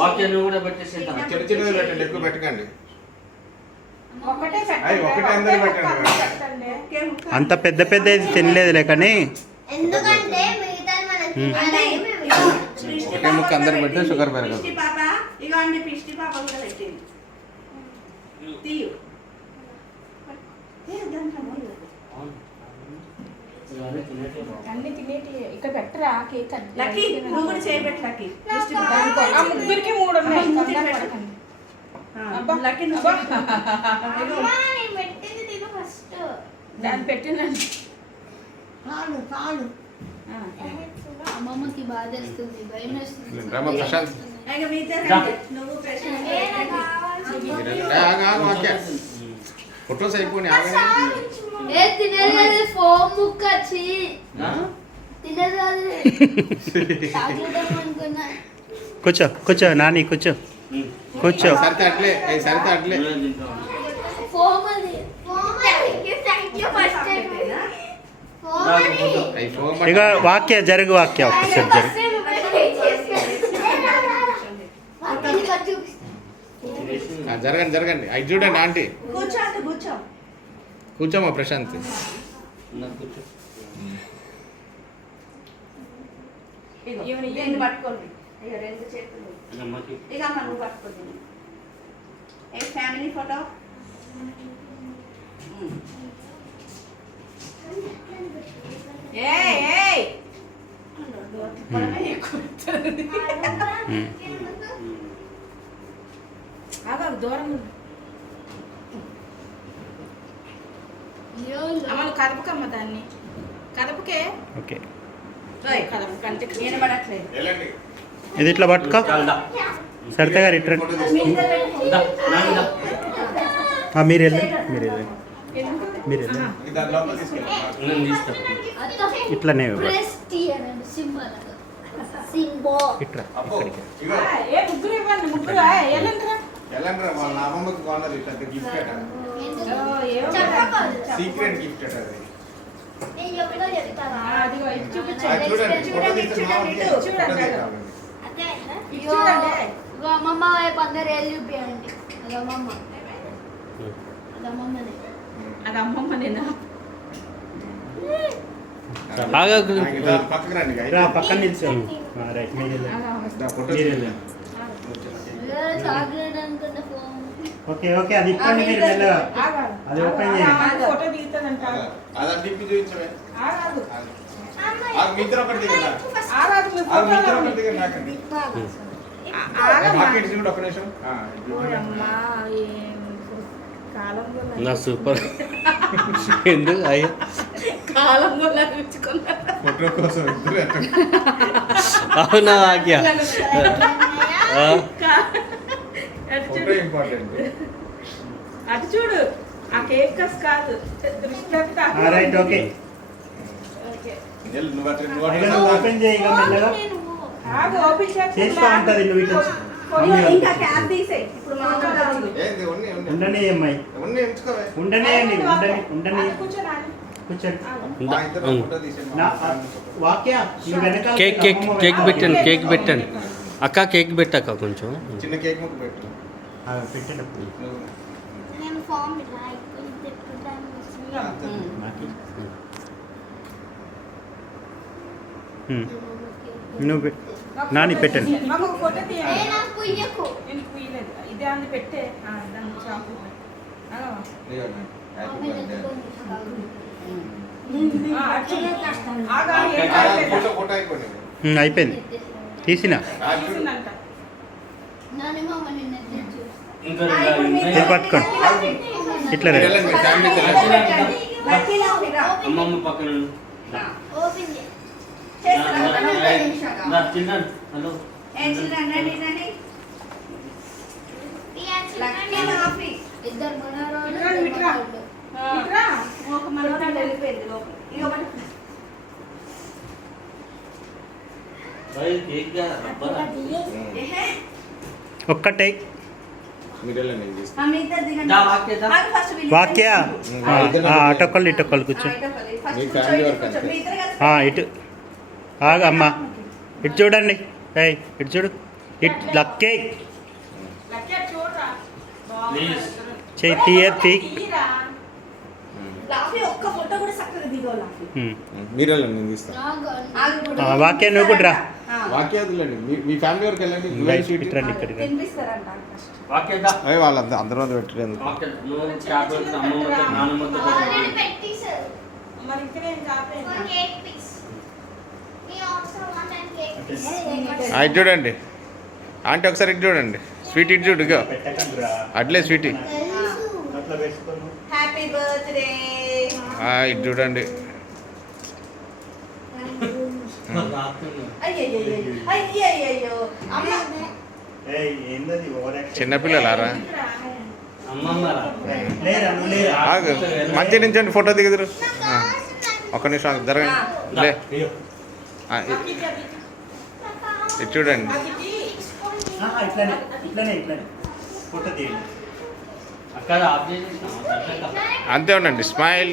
వాక్యాన్ని కూడా పెట్టేసేద్దాం. చిన్న చిన్నది పెట్టండి, ఎక్కువ పెట్టకండి. అంత పెద్ద పెద్ద తినలేదులే కానీ ఒకే ముక్క అందరు పెడితే షుగర్ పెరగదు. అన్ని తినేటి ఇక్కడ పెట్టరా కేక్ లక్కీ నువ్వు కూడా చేయబెట్టు లక్కీ. ముగ్గురికి 3 ఉన్నాయి. లక్కీ దాన్ని పెట్టినండి. అమ్మమ్మకి బాధ వేస్తుంది, భయం వేస్తుంది. ప్రశాంత్ ఫొటోస్ అయిపోయి తినేది ఫోన్ ముక్క తినేది అనుకున్నా. కూర్చో కూర్చో నాని కూర్చో కూర్చో. సరితే అట్లే సరితే అట్లే. ఇక వాక్య జరుగు వాక్య ఒక్కసారి జరుగు. జరగండి జరగండి. అవి చూడండి ఆంటీ. కూర్చోమా ప్రశాంత్. పట్టుకోండి ఇక 2 చేతులు. ఇక అమ్మ నువ్వు పట్టుకోండి. Family photo. దూరం అమ్మ కదపకమ్మ దాన్ని కదపకే. ఓకే కదపకంటే నేను పడట్లేదు. ఇది ఇట్లా పట్టుకో సరిత గారు ఇట్లా మీరు వెళ్ళండి మీరు వెళ్ళండి మీరు వెళ్ళండి ఇట్లనే ఇట్లా ముగ్గురు ఇవ్వండి. ముగ్గురు వాళ్ళ అమ్మమ్మకి కొన్నది గిఫ్ట్ సీక్రెట్ గిఫ్ట్ అది. అమ్మమ్మ అందరు ఏళ్ళు చూపించండి. అది అమ్మమ్మ, అది అమ్మమ్మనే. అది అమ్మమ్మనేనా? పక్కకు రండి. పక్కన నిల్చోండి. రైట్ మీరు వెళ్ళండి. చాక్లెట్ అనుకుంటే ఫోన్. ఓకే ఓకే అది ఇప్పండి మీరు మెల్లగా. అది ఓపెన్ చేయండి. ఫోటో తీస్తానంట. అలా టిప్పి చూపించవే. ఆగాదు మీ ఇద్దరు ఒకటి దిగండి. ఆగాదు మీ మీ ఇద్దరు ఒకటి దిగండి. నాకండి మార్కెట్ చూడు ఒక నిమిషం. నా సూపర్ ఎందుకు అయ్యా కాలంలో నడుచుకున్నా ఫోటో కోసం ఇద్దరు అవునా వాక్య ఫోటో ఇంపార్టెంట్. అటు చూడు ఆ కేక్ కస్ కాదు దృష్టి రైట్ ఓకే ఓపెన్ చేయగా మెల్లగా ఆగు ఓపెన్ చేస్తా ఉంటారు నువ్వు ఇటు ఇంకా క్యాప్ తీసేయ్. ఇప్పుడు మామూలుగా ఉంది. ఏంది ఉన్ని ఉన్ని ఉండని అమ్మాయి ఉన్ని ఎంచుకోవే. ఉండని ఉండని కూర్చోరాని కూర్చోండి. మా ఇద్దరు ఫోటో తీసేయండి. నా వాక్య నువ్వు వెనకాల కేక్ కేక్ కేక్ పెట్టండి కేక్ పెట్టండి అక్క కేక్ పెట్టాక కొంచెం చిన్న కేక్ ముక్క పెట్టు. పెట్టేటప్పుడు నేను ఫామ్ ఇలా పెట్టుకుంటాను. నువ్వు నాని పెట్టండి. మాకు ఫోటో తీయండి. నాకు పుయ్యకు. నేను పుయ్యలేదు. ఇదే అంది పెట్టే దాన్ని చాకు ఫోటో అయిపోయింది. అయిపోయింది తీసిన తీసిందంట. ఇది పట్టుకోండి ఇట్లా రే. అమ్మమ్మ పక్కన హలో ఇద్దరు ఒక మనోరాలు వెళ్ళిపోయింది లోపల. ఒక్కటే వాక్య అటొక్కళ్ళు ఇటొక్కళ్ళు కూర్చో ఇటు ఆగమ్మా ఇటు చూడండి ఏయ్ ఇటు చూడు ఇట్ లక్కే లక్కీ అటు చూడరా Please. చెయ్యి తీయ తీ తీరా లాఫీ ఒక్క ఫోటో కూడా చక్కగా దిగో లాఫీ మీరు వెళ్ళండి నేను తీస్తాను వాక్య నువ్వు కూడా రా వాక్యాదులండి మీ ఫ్యామిలీ వరకు వెళ్ళండి రైట్ ఇటు రండి ఇక్కడ రండి. తినిపిస్తారంట ఫస్ట్ వాక్యదా అవి వాళ్ళంతా అందరూ పెట్టలేదు వాక్య నువ్వు క్యాబ్ అమ్మమ్మతో నాన్నమ్మతో ఆల్రెడీ పెట్టేశారు మరి ఇక్కడ ఏం కాపలేదు for cake piece me also want and cake piece ఇటు చూడండి ఆంటీ ఒకసారి ఇటు చూడండి స్వీట్ ఇటు చూడు ఇగో పెట్టకండి రా అట్లే స్వీట్ అట్లా వేసుకోను హ్యాపీ బర్త్డే ఇటు చూడండి అయ్యయ్యో అమ్మ ఏయ్ ఏందది ఓవర్ యాక్షన్ చిన్నపిల్లలారా అమ్మమ్మరా లేరా నువ్వు లేరా ఆగు మంచి నుంచండి ఫోటో దిగుదురు ఒక్క నిమిషం ఆగు, జరగండి లే ఇటు చూడండి ఇట్లానే ఇట్లానే ఇట్లానే ఫోటో తీయండి అక్కడ ఆఫ్ చేసి అంతే ఉండండి స్మైల్